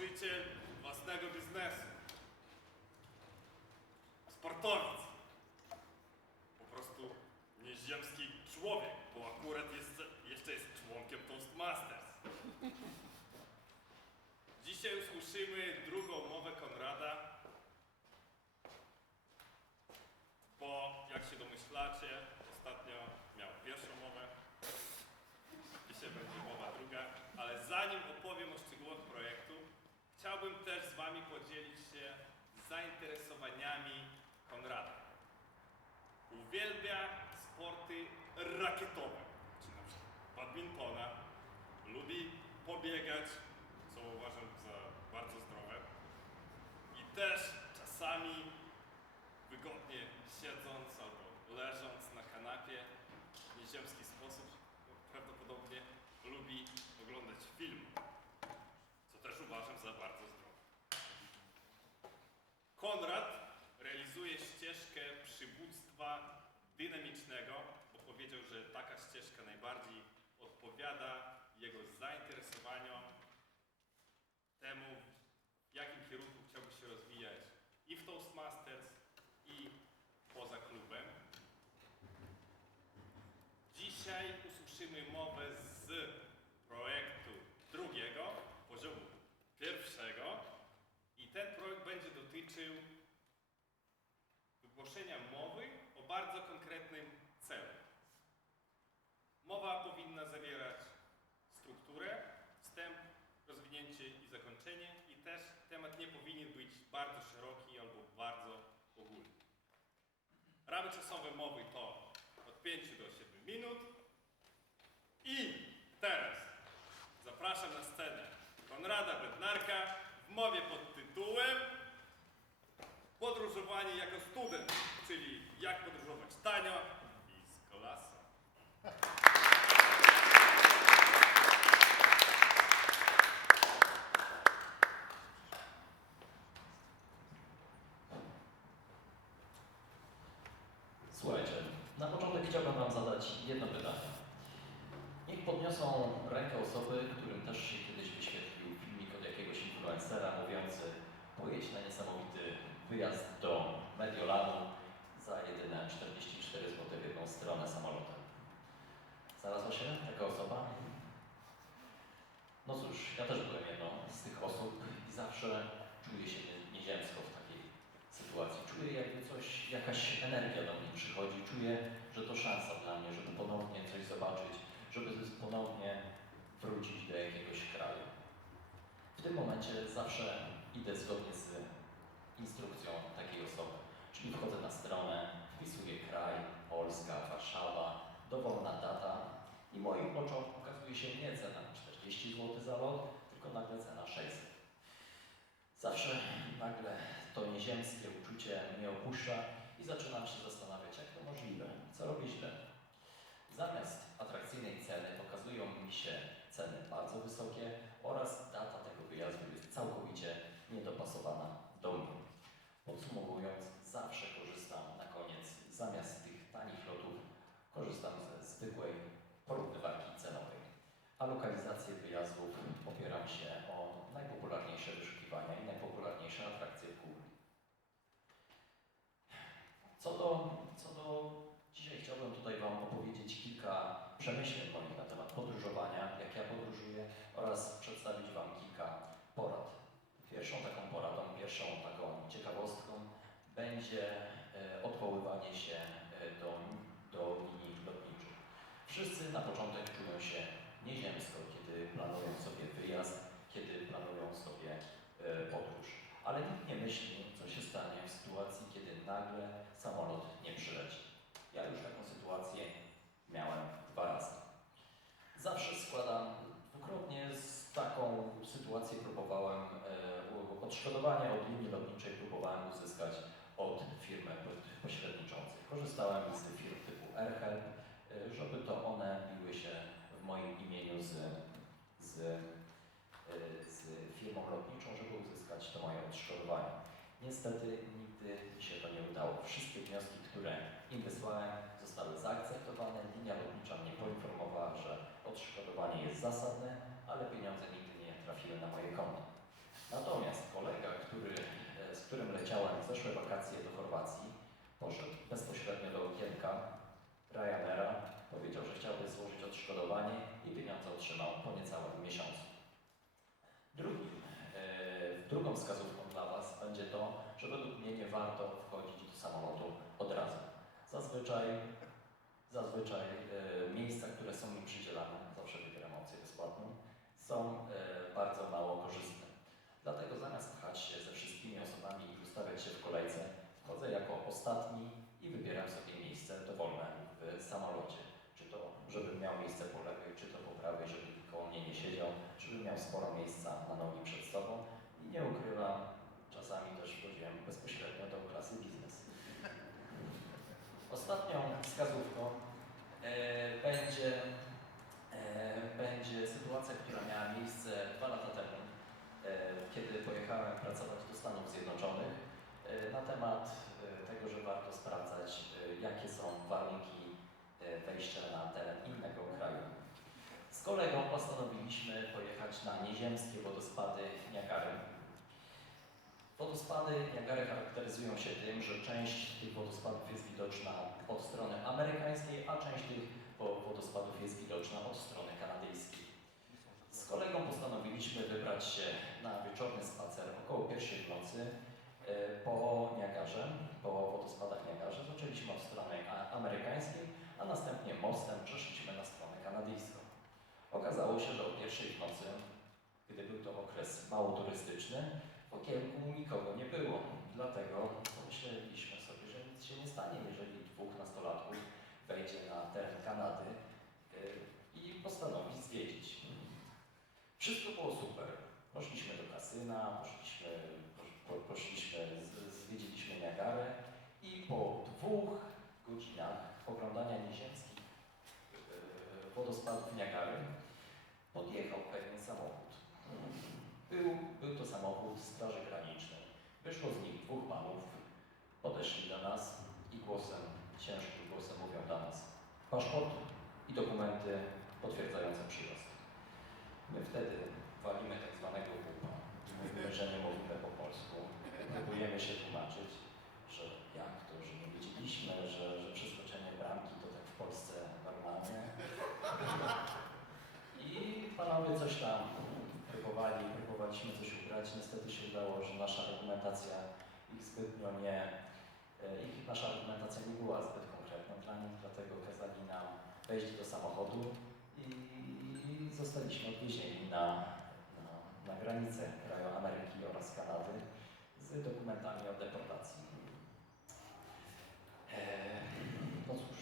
założyciel własnego biznesu. Sportowiec. Po prostu nieziemski człowiek, bo akurat jest, jeszcze jest członkiem Toastmasters. Dzisiaj usłyszymy drugą mowę Konrada, bo jak się domyślacie, ostatnio miał pierwszą mowę, dzisiaj będzie mowa druga, ale zanim opowiem o chciałbym też z Wami podzielić się zainteresowaniami Konrada. Uwielbia sporty rakietowe, czy na przykład badmintona, lubi pobiegać, co uważam za bardzo zdrowe. I też czasami wygodnie siedząc albo leżąc na kanapie w nieziemski sposób prawdopodobnie lubi oglądać film, co też uważam za bardzo zdrowe. Konrad realizuje ścieżkę przywództwa dynamicznego, bo powiedział, że taka ścieżka najbardziej odpowiada jego zainteresowaniom, temu, w jakim kierunku chciałby się rozwijać i w Toastmasters, i poza klubem. Dzisiaj usłyszymy mowę z bardzo konkretnym celu. Mowa powinna zawierać strukturę, wstęp, rozwinięcie i zakończenie i też temat nie powinien być bardzo szeroki albo bardzo ogólny. Ramy czasowe mowy to od 5 do 7 minut i teraz zapraszam na scenę Konrada Bednarka w mowie pod Podróżowanie jako student, czyli jak podróżować tanio i z. Słuchajcie, na początek chciałbym Wam zadać jedno pytanie. Niech podniosą rękę osoby, którym też się kiedyś wyświetlił filmik od jakiegoś influencera mówiący pojedź na niesamowity wyjazd do Mediolanu za jedyne 44 zł w jedną stronę samolotem. Znalazła się taka osoba? No cóż, ja też byłem jedną z tych osób i zawsze czuję się nie- nieziemsko w takiej sytuacji. Czuję jakby coś, jakaś energia do mnie przychodzi. Czuję, że to szansa dla mnie, żeby ponownie coś zobaczyć, żeby ponownie wrócić do jakiegoś kraju. W tym momencie zawsze idę zgodnie z instrukcją takiej osoby. Czyli wchodzę na stronę, wpisuję kraj, Polska, Warszawa, dowolna data i moim oczom pokazuje się nie cena 40 zł za lot, tylko nagle cena 600. Zawsze nagle to nieziemskie uczucie mnie opuszcza i zaczynam się zastanawiać, jak to możliwe, co robię źle. Zamiast atrakcyjnej ceny pokazują mi się ceny bardzo wysokie oraz data tego wyjazdu jest całkowicie niedopasowana do mnie. Podsumowując, zawsze korzystam na koniec, zamiast tych tanich lotów, korzystam ze zwykłej porównywarki cenowej. A lokalizację wyjazdów opieram się o najpopularniejsze wyszukiwania i najpopularniejsze atrakcje w Google. Co do, co do dzisiaj chciałbym tutaj Wam opowiedzieć kilka przemyśleń moich na temat podróżowania, jak ja podróżuję oraz przedstawić Wam kilka porad. Pierwszą taką poradą, pierwszą taką ciekawostką będzie e, odwoływanie się e, do, do linii lotniczych. Wszyscy na początek czują się nieziemsko, kiedy planują sobie wyjazd, kiedy planują sobie e, podróż. Ale nikt nie myśli, co się stanie w sytuacji, kiedy nagle samolot nie przyleci. Ja już taką sytuację miałem dwa razy. Zawsze składam, dwukrotnie z taką sytuację próbowałem, e, odszkodowania od linii lotniczej próbowałem uzyskać od firmy po- pośredniczącej. Korzystałem z firm typu AirHelp, e, żeby to one biły się w moim imieniu z, z, e, z firmą lotniczą, żeby uzyskać to moje odszkodowanie. Niestety nigdy się to nie udało. Wszystkie wnioski, które im wysłałem, zostały zaakceptowane. Linia lotnicza mnie poinformowała, że odszkodowanie jest zasadne, ale pieniądze nigdy trafiły na moje konto. Na poleciałem w zeszłe wakacje do Chorwacji, poszedł bezpośrednio do okienka Ryanaira, powiedział, że chciałby złożyć odszkodowanie i pieniądze otrzymał po niecałym miesiącu. Drugim, e, drugą wskazówką dla Was będzie to, że według mnie nie warto wchodzić do samolotu od razu. Zazwyczaj, zazwyczaj e, miejsca, które są mi przydzielane, zawsze wybieram opcję bezpłatną, są e, bardzo mało korzystne. Dlatego zamiast pchać się ze wszystkimi osobami i ustawiać się w kolejce, wchodzę jako ostatni i wybieram sobie miejsce dowolne w samolocie. Czy to, żebym miał miejsce po lewej, czy to po prawej, żeby koło mnie nie siedział, żebym miał sporo miejsca na nogi przed sobą i nie ukrywam, czasami też wchodziłem bezpośrednio do klasy biznes. Ostatnią pracować do Stanów Zjednoczonych e, na temat e, tego, że warto sprawdzać, e, jakie są warunki wejścia na teren innego kraju. Z kolegą postanowiliśmy pojechać na nieziemskie wodospady Niagary. Wodospady Niagary charakteryzują się tym, że część tych wodospadów jest widoczna od strony amerykańskiej, a część tych wo- wodospadów jest widoczna od strony kanadyjskiej. Z kolegą postanowiliśmy wybrać się na wieczorny spacer około pierwszej w nocy e, po Niagarze, po wodospadach Niagarze. Zaczęliśmy od strony amerykańskiej, a następnie mostem przeszliśmy na stronę kanadyjską. Okazało się, że o pierwszej w nocy, gdy był to okres mało turystyczny, w okienku nikogo nie było. Dlatego pomyśleliśmy sobie, że nic się nie stanie, jeżeli dwóch nastolatków wejdzie na teren Kanady y, i postanowi zwiedzić. Wszystko było super. Poszliśmy poszliśmy, zwiedziliśmy Niagarę i po dwóch godzinach oglądania nieziemskich y, wodospadów Niagary podjechał pewien samochód. Był, był to samochód Straży Granicznej. Wyszło z nich dwóch panów, podeszli do nas i głosem, ciężkim głosem mówią do nas paszport i dokumenty potwierdzające przyjazd. My wtedy walimy tak zwanego. Mówimy, że nie mówimy po polsku. Próbujemy się tłumaczyć, że jak to, że nie wiedzieliśmy, że, że przeskoczenie bramki to tak w Polsce normalnie. I panowie coś tam próbowali, próbowaliśmy coś ugrać. Niestety się udało, że nasza argumentacja ich zbytnio nie, e, ich, nasza argumentacja nie była zbyt konkretna dla nich, dlatego kazali nam wejść do samochodu i zostaliśmy odwiezieni na, na, granicę kraju Ameryki oraz Kanady z dokumentami o deportacji. Eee, No cóż,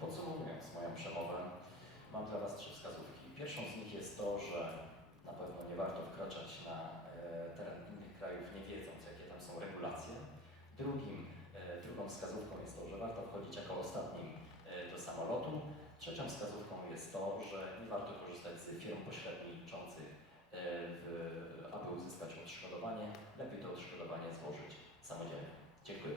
podsumowując moją przemowę, mam dla Was trzy wskazówki. Pierwszą z nich jest to, że na pewno nie warto wkraczać na e, teren innych krajów, nie wiedząc, jakie tam są regulacje. Drugim, e, drugą wskazówką jest to, że warto wchodzić jako ostatni e, do samolotu. Trzecią wskazówką jest to, że nie warto korzystać z firm pośredniczących, e, w, aby uzyskać odszkodowanie. Lepiej to odszkodowanie złożyć samodzielnie. Dziękuję.